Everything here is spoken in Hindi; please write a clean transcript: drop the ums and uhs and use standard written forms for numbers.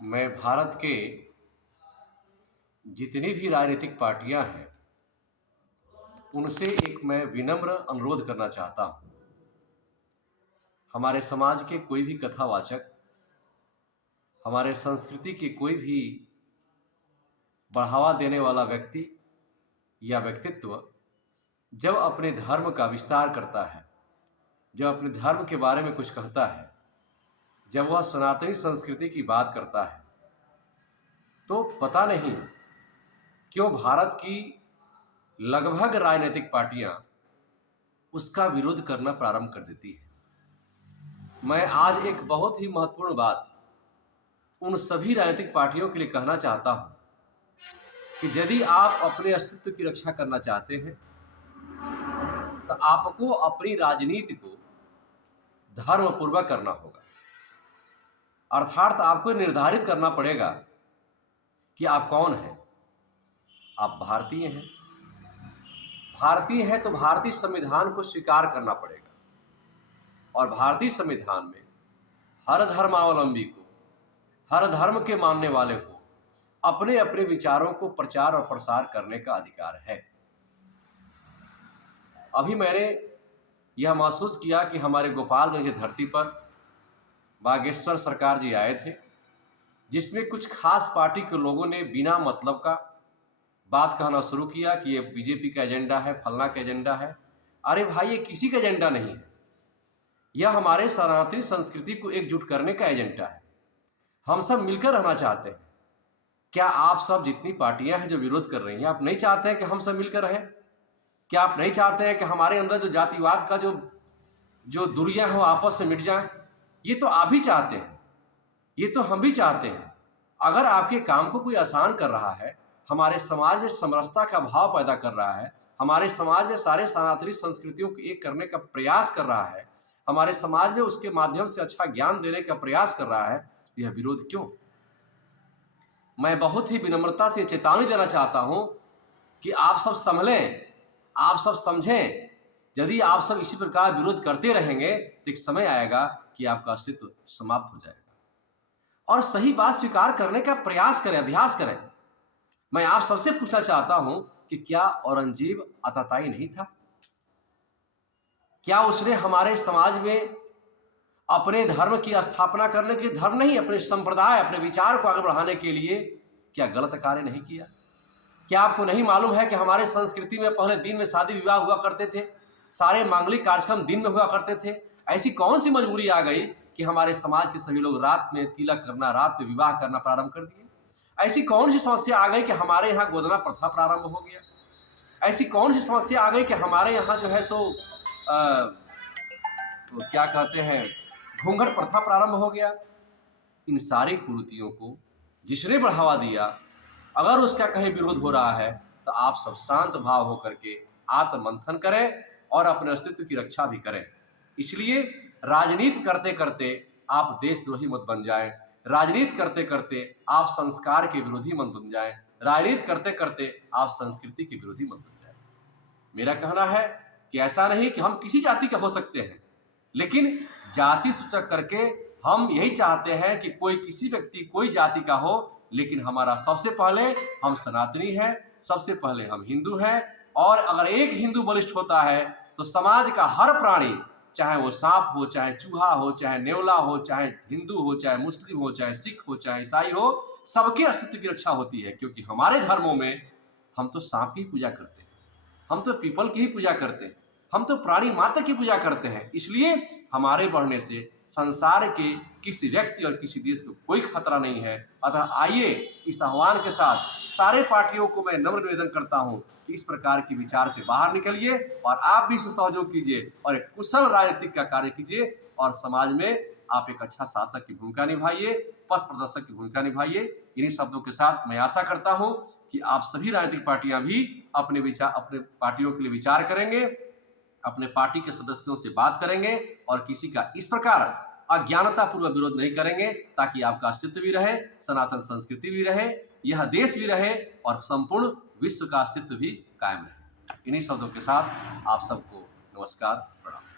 मैं भारत के जितनी भी राजनीतिक पार्टियां हैं उनसे एक मैं विनम्र अनुरोध करना चाहता हूं। हमारे समाज के कोई भी कथावाचक, हमारे संस्कृति के कोई भी बढ़ावा देने वाला व्यक्ति या व्यक्तित्व जब अपने धर्म का विस्तार करता है, जब अपने धर्म के बारे में कुछ कहता है, जब वह सनातनी संस्कृति की बात करता है, तो पता नहीं क्यों भारत की लगभग राजनीतिक पार्टियां उसका विरोध करना प्रारंभ कर देती है। मैं आज एक बहुत ही महत्वपूर्ण बात उन सभी राजनीतिक पार्टियों के लिए कहना चाहता हूं कि यदि आप अपने अस्तित्व की रक्षा करना चाहते हैं तो आपको अपनी राजनीति को धर्मपूर्वक करना होगा। अर्थात आपको निर्धारित करना पड़ेगा कि आप कौन हैं। आप भारतीय हैं। भारतीय हैं तो भारतीय संविधान को स्वीकार करना पड़ेगा और भारतीय संविधान में हर धर्मावलंबी को, हर धर्म के मानने वाले को अपने अपने विचारों को प्रचार और प्रसार करने का अधिकार है। अभी मैंने यह महसूस किया कि हमारे गोपालगंज की धरती पर बागेश्वर सरकार जी आए थे, जिसमें कुछ खास पार्टी के लोगों ने बिना मतलब का बात कहना शुरू किया कि ये बीजेपी का एजेंडा है, फलना का एजेंडा है। अरे भाई, ये किसी का एजेंडा नहीं है, यह हमारे सनातनी संस्कृति को एकजुट करने का एजेंडा है। हम सब मिलकर रहना चाहते हैं। क्या आप सब जितनी पार्टियां हैं जो विरोध कर रही हैं, आप नहीं चाहते हैं कि हम सब मिलकर रहें? क्या आप नहीं चाहते हैं कि हमारे अंदर जो जातिवाद का जो दूरियां हैं वो आपस में मिट जाएं? ये तो आप भी चाहते हैं, ये तो हम भी चाहते हैं। अगर आपके काम को कोई आसान कर रहा है, हमारे समाज में समरसता का भाव पैदा कर रहा है, हमारे समाज में सारे सनातनी संस्कृतियों को एक करने का प्रयास कर रहा है, हमारे समाज में उसके माध्यम से अच्छा ज्ञान देने का प्रयास कर रहा है, यह विरोध क्यों? मैं बहुत ही विनम्रता से चेतावनी देना चाहता हूं कि आप सब संभलें, आप सब समझें। यदि आप सब इसी प्रकार विरोध करते रहेंगे तो एक समय आएगा कि आपका अस्तित्व समाप्त हो जाएगा। और सही बात स्वीकार करने का प्रयास करें, अभ्यास करें। मैं आप सबसे पूछना चाहता हूं कि क्या औरंगजेब आतताई नहीं था? क्या उसने हमारे समाज में अपने धर्म की स्थापना करने के, धर्म नहीं, अपने संप्रदाय, अपने विचार को आगे बढ़ाने के लिए क्या गलत कार्य नहीं किया? क्या आपको नहीं मालूम है कि हमारे संस्कृति में पहले दिन में शादी विवाह हुआ करते थे, सारे मांगलिक कार्यक्रम दिन में हुआ करते थे? ऐसी कौन सी मजबूरी आ गई कि हमारे समाज के सभी लोग रात में तिलक करना, रात में विवाह करना प्रारंभ कर दिए? ऐसी कौन सी समस्या आ गई कि हमारे यहाँ गोदना प्रथा प्रारंभ हो गया? ऐसी कौन सी समस्या आ गई कि हमारे यहाँ जो है सो तो क्या कहते हैं, घूंघट प्रथा प्रारंभ हो गया? इन सारी कुरीतियों को जिसने बढ़ावा दिया, अगर उसका कहीं विरोध हो रहा है तो आप सब शांत भाव होकर के आत्ममंथन करें और अपने अस्तित्व की रक्षा भी करें। इसलिए राजनीति करते करते आप देशद्रोही मत बन जाएं, राजनीति करते करते आप संस्कार के विरोधी मत बन जाएं, राजनीति करते करते आप संस्कृति के विरोधी मत बन जाएं। मेरा कहना है कि ऐसा नहीं कि हम किसी जाति के हो सकते हैं, लेकिन जाति सूचक करके हम यही चाहते हैं कि कोई किसी व्यक्ति कोई जाति का हो, लेकिन हमारा सबसे पहले हम सनातनी हैं, सबसे पहले हम हिंदू हैं। और अगर एक हिंदू बलिष्ठ होता है तो समाज का हर प्राणी, चाहे वो सांप हो, चाहे चूहा हो, चाहे नेवला हो, चाहे हिंदू हो, चाहे मुस्लिम हो, चाहे सिख हो, चाहे ईसाई हो, सबके अस्तित्व की रक्षा होती है। क्योंकि हमारे धर्मों में हम तो सांप की पूजा करते हैं, हम तो पीपल की ही पूजा करते हैं, हम तो प्राणी मात्र की पूजा करते हैं। इसलिए हमारे बढ़ने से संसार के किसी व्यक्ति और किसी देश को कोई खतरा नहीं है। अतः आइए, इस आह्वान के साथ सारे पार्टियों को मैं नम्र निवेदन करता हूं कि इस प्रकार के विचार से बाहर निकलिए और आप भी इसमें सहयोग कीजिए और एक कुशल राजनीतिक का कार्य कीजिए और समाज में आप एक अच्छा शासक की भूमिका निभाइए, पथ प्रदर्शक की भूमिका निभाइए। इन्हीं शब्दों के साथ मैं आशा करता हूं कि आप सभी राजनीतिक पार्टियां भी अपने पार्टियों के लिए विचार करेंगे, अपने पार्टी के सदस्यों से बात करेंगे और किसी का इस प्रकार अज्ञानतापूर्वक विरोध नहीं करेंगे, ताकि आपका अस्तित्व भी रहे, सनातन संस्कृति भी रहे, यह देश भी रहे और संपूर्ण विश्व का अस्तित्व भी कायम रहे। इन्हीं शब्दों के साथ आप सबको नमस्कार, प्रणाम।